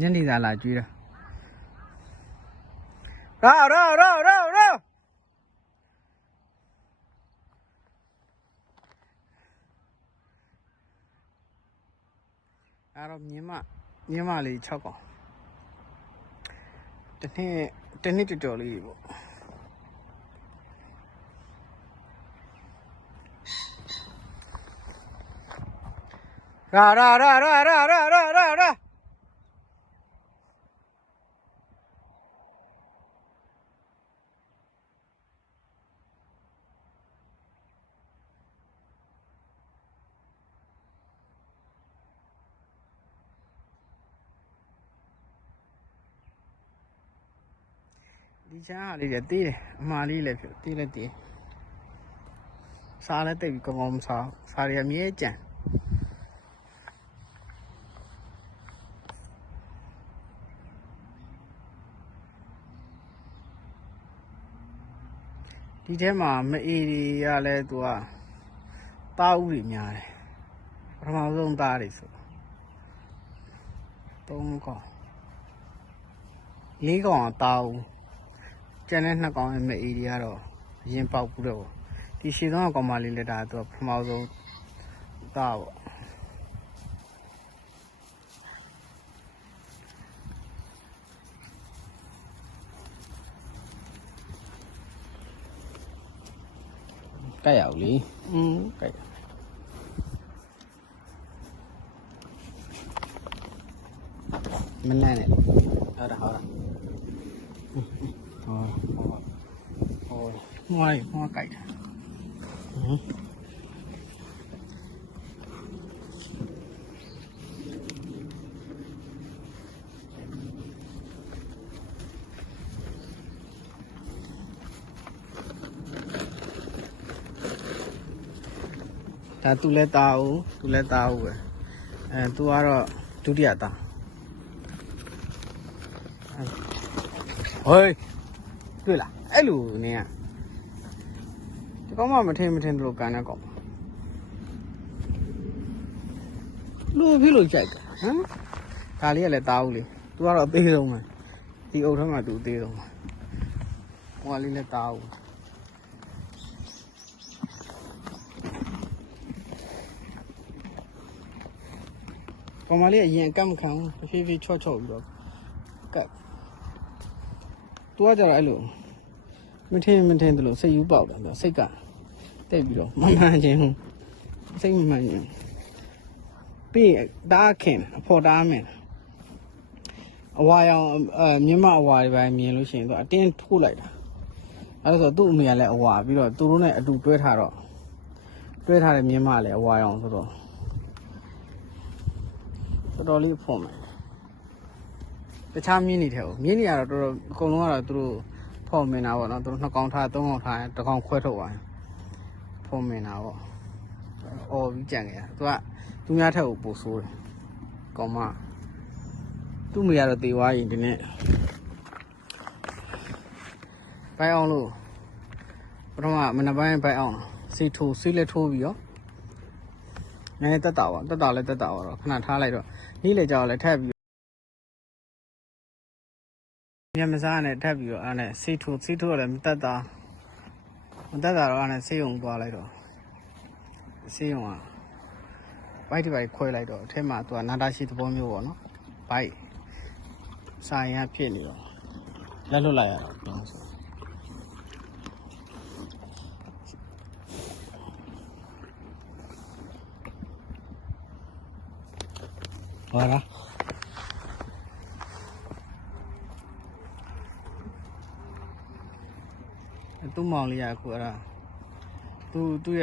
ညနေသာလာကျွေးတာရောအဲ့တော့မြင်းမလေး6កောင်တစ်နှစ်တော်လေးပေါ့ရာဒီချမ်းဟာလေးတွေတေးတယ်အမှားလေးလည်းဖြစ်တေးလည်းတေးစားလည်းတိတ်ပြီးကောင်းမစားရအမြဲကြံဒီထဲမှာမအေးတွေကလည်းသူကသားဥတွေများတယ်ပထမဆုံးသားတွေဆို3កောင်4កောင်သားဥကျန်တဲ့2កောင်ရဲ့မအေးတွေကတော့အရင်ပေါက်ဘူးတော့ဒီရှည်ဆုံးကောင်မလေးလက်တာသူကပထမဆုံးသားပေါ့ကြိုက်ရအောင်လေကြိုက်မနဲ့နဲ့ဟုတ်တာဟောငွားကြိုက်တာဒါသူလည်းသားဦးပဲသူကတော့ဒုတိယသားဟေးတွေ့လားအဲ့လိုနင်းကဒီကောင်မှမထင်တို့ကန်တဲ့ကောင်လူဖြစ်လို့ကြိုက်တယ်ဟမ်ဒါလေးကလည်းသားဦးလေသူကတော့အသေးဆုံးပဲဒီအုပ်ထဲမှာသူအသေးဆုံးပဲဟိုကလေးလည်းသားဦးကောင်မလေးအရင်အကတ်မခံဘူးဖြည်းဖြည်းချော့ပြီးတော့ကတ်သူကကြတော့အဲ့လိုမထင်တယ်လို့စိတ်ယူပေါက်တယ်စိတ်ကတိတ်ပြီးတော့မမှန်ခြင်းစိတ်မမှန်ခြင်းပြီးဒါခင်အဖို့တားမယ်အဝါရောင်မြင်းမအဝါတွေပဲမြင်လို့ရှိရင်သူအတင်းထိုးလိုက်တာအဲ့ဒါဆိုသူ့အမေကလည်းအဝါပြီးတော့သူတို့နဲ့အတူတွဲထားတဲ့မြင်းမလည်းအဝါရောင်ဆိုတော့တော်တော်လေးဖွင့်မယ်တခြားမြင်းနေတယ်မြင်းနေရတော့တော်တော်အကုန်လုံးကတော့သူတို့ဖွင့်မင်းတာပေါ့နော်သူတို့2កောင်ထား3កောင်ထား1កောင်ခွဲထုတ်သွားဖွင့်မင်းတာပေါ့အော်ပြီးကြံခဲ့တာသူများထက်ကိုပိုဆိုးတယ်ကောင်မသူ့မိကတော့တေသွားရင်ဒီနေ့ဘိုင်အောင်လို့ပထမမနက်ပိုင်းဘိုင်အောင်ဆေးလက်ထိုးပြီးရောနည်းတက်တာတော့ခဏထားလိုက်တော့နေ့လေကြောက်လည်းထပ်ပြီးညမစားနဲ့ထပ်ပြီးတော့အဲ့နဲ့ဆေးထိုးလည်းမတက်တာတော့အဲ့နဲ့ဆေးရုံသွားလိုက်တော့ဆေးရုံကဘိုက်တစ်ခွဲလိုက်တော့အထက်မှာသူကနာတာရှိသဘောမျိုးပေါ့နော်ဘိုက်စာရင်ဖြစ်နေတော့လက်လွတ်လိုက်ရတော့ပြောဆိုဟောလားသူ့မောင်လေးကအခုအဲ့ဒါသူ့ရဲ့